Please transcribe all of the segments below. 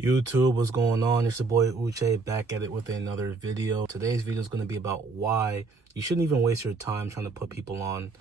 YouTube, what's going on? It's your boy Uche back at it with another video. Today's video is going to be about why you shouldn't even waste your time trying to put people on.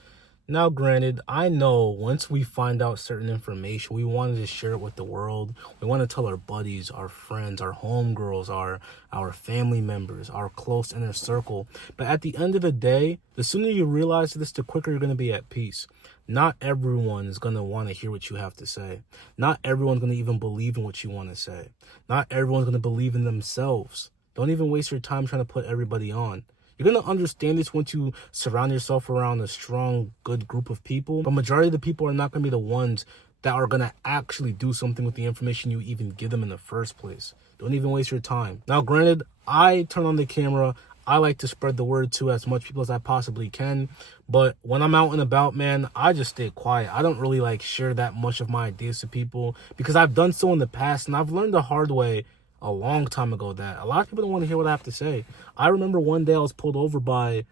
Now, granted, I know once we find out certain information, we want to share it with the world. We want to tell our buddies, our friends, our homegirls, our family members, our close inner circle. But at the end of the day, the sooner you realize this, the quicker you're going to be at peace. Not everyone is going to want to hear what you have to say. Not everyone's going to even believe in what you want to say. Not everyone's going to believe in themselves. Don't even waste your time trying to put everybody on. You're going to understand this once you surround yourself around a strong, good group of people. But majority of the people are not going to be the ones that are going to actually do something with the information you even give them in the first place. Don't even waste your time. Now, granted, I turn on the camera. I like to spread the word to as much people as I possibly can. But when I'm out and about, man, I just stay quiet. I don't really share that much of my ideas to people because I've done so in the past and I've learned the hard way a long time ago that a lot of people don't want to hear what I have to say. I remember one day I was pulled over by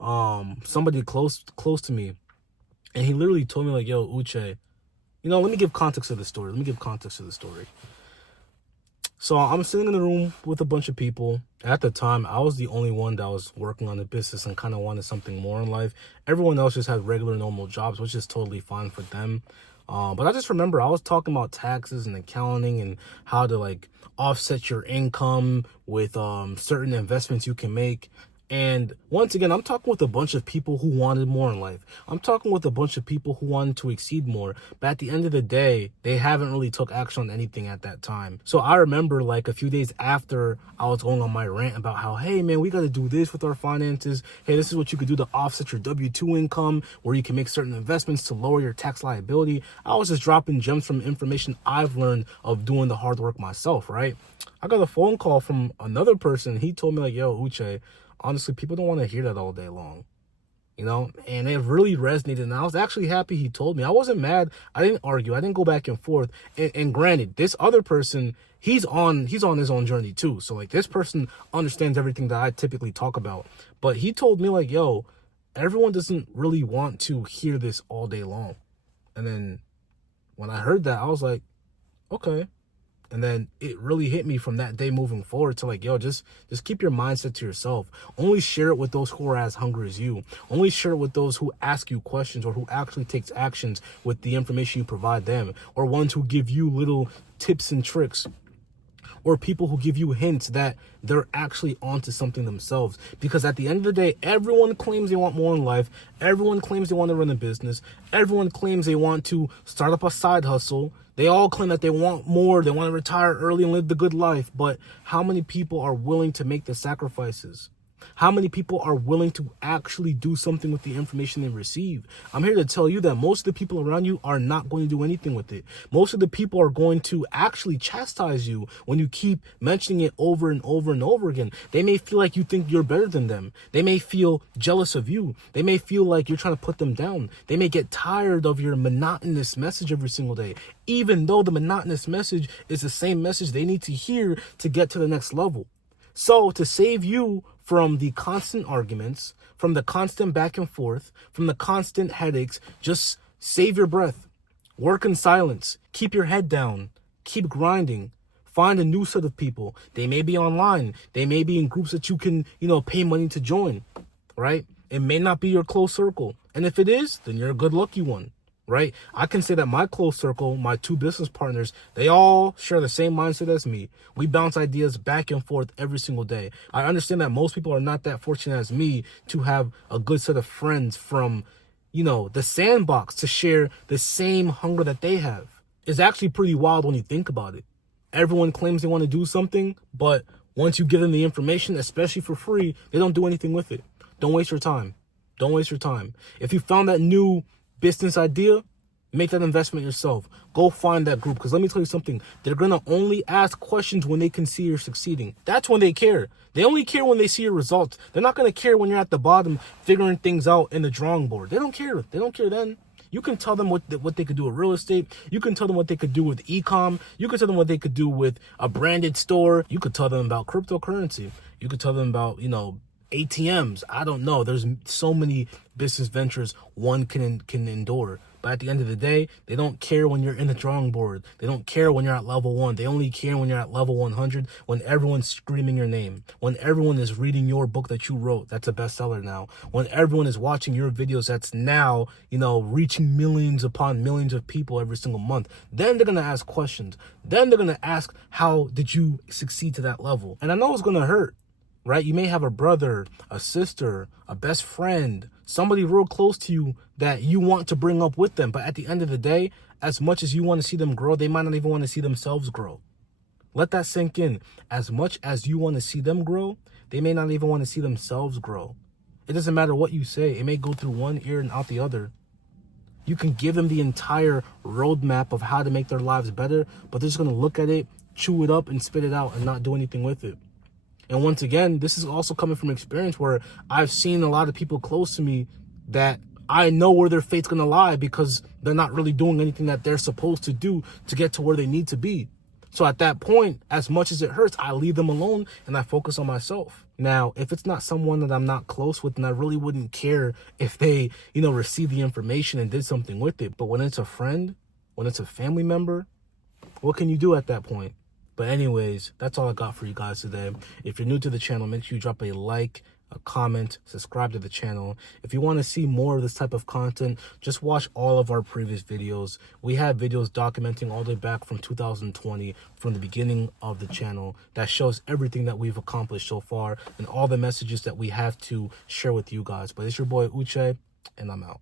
somebody close to me, and he literally told me yo, Uche, let me give context to the story. So I'm sitting in the room with a bunch of people. At the time, I was the only one that was working on the business and kind of wanted something more in life. Everyone else just had regular, normal jobs, which is totally fine for them. But I just remember I was talking about taxes and accounting and how to offset your income with certain investments you can make. And once again, I'm talking with a bunch of people who wanted more in life. I'm talking with a bunch of people who wanted to exceed more. But at the end of the day, they haven't really took action on anything at that time. So I remember a few days after I was going on my rant about how, hey, man, we got to do this with our finances. Hey, this is what you could do to offset your W-2 income, where you can make certain investments to lower your tax liability. I was just dropping gems from information I've learned of doing the hard work myself, right? I got a phone call from another person. He told me yo, Uche, honestly, people don't want to hear that all day long, and it really resonated. And I was actually happy he told me. I wasn't mad. I didn't argue. I didn't go back and forth. And granted, this other person, he's on his own journey too. So this person understands everything that I typically talk about. But he told me yo, everyone doesn't really want to hear this all day long. And then when I heard that, I was like, okay. And then it really hit me from that day moving forward to yo, just keep your mindset to yourself. Only share it with those who are as hungry as you. Only share it with those who ask you questions or who actually takes actions with the information you provide them, or ones who give you little tips and tricks, or people who give you hints that they're actually onto something themselves. Because at the end of the day, everyone claims they want more in life. Everyone claims they want to run a business. Everyone claims they want to start up a side hustle. They all claim that they want more. They want to retire early and live the good life. But how many people are willing to make the sacrifices? How many people are willing to actually do something with the information they receive? I'm here to tell you that most of the people around you are not going to do anything with it. Most of the people are going to actually chastise you when you keep mentioning it over and over and over again. They may feel like you think you're better than them. They may feel jealous of you. They may feel like you're trying to put them down. They may get tired of your monotonous message every single day, even though the monotonous message is the same message they need to hear to get to the next level. So to save you from the constant arguments, from the constant back and forth, from the constant headaches, just save your breath. Work in silence. Keep your head down. Keep grinding. Find a new set of people. They may be online. They may be in groups that you can, pay money to join, right? It may not be your close circle. And if it is, then you're a good lucky one. Right? I can say that my close circle, my two business partners, they all share the same mindset as me. We bounce ideas back and forth every single day. I understand that most people are not that fortunate as me to have a good set of friends from, the sandbox to share the same hunger that they have. It's actually pretty wild when you think about it. Everyone claims they want to do something, but once you give them the information, especially for free, they don't do anything with it. Don't waste your time. Don't waste your time. If you found that new business idea, make that investment yourself. Go find that group, because let me tell you something. They're going to only ask questions when they can see you're succeeding. That's when they care. They only care when they see your results. They're not going to care when you're at the bottom figuring things out in the drawing board. They don't care. They don't care then. You can tell them what they could do with real estate. You can tell them what they could do with e-com. You can tell them what they could do with a branded store. You could tell them about cryptocurrency. You could tell them about, ATMs. I don't know. There's so many business ventures one can endure. But at the end of the day, they don't care when you're in the drawing board. They don't care when you're at level 1. They only care when you're at level 100, when everyone's screaming your name, when everyone is reading your book that you wrote. That's a bestseller now. When everyone is watching your videos, that's now, reaching millions upon millions of people every single month. Then they're going to ask questions. Then they're going to ask, how did you succeed to that level? And I know it's going to hurt, right? You may have a brother, a sister, a best friend, somebody real close to you that you want to bring up with them. But at the end of the day, as much as you want to see them grow, they might not even want to see themselves grow. Let that sink in. As much as you want to see them grow, they may not even want to see themselves grow. It doesn't matter what you say. It may go through one ear and out the other. You can give them the entire roadmap of how to make their lives better, but they're just going to look at it, chew it up, and spit it out and not do anything with it. And once again, this is also coming from experience where I've seen a lot of people close to me that I know where their fate's going to lie because they're not really doing anything that they're supposed to do to get to where they need to be. So at that point, as much as it hurts, I leave them alone and I focus on myself. Now, if it's not someone that I'm not close with, then I really wouldn't care if they, received the information and did something with it. But when it's a friend, when it's a family member, what can you do at that point? But anyways, that's all I got for you guys today. If you're new to the channel, make sure you drop a like, a comment, subscribe to the channel. If you want to see more of this type of content, just watch all of our previous videos. We have videos documenting all the way back from 2020, from the beginning of the channel, that shows everything that we've accomplished so far and all the messages that we have to share with you guys. But it's your boy Uche, and I'm out.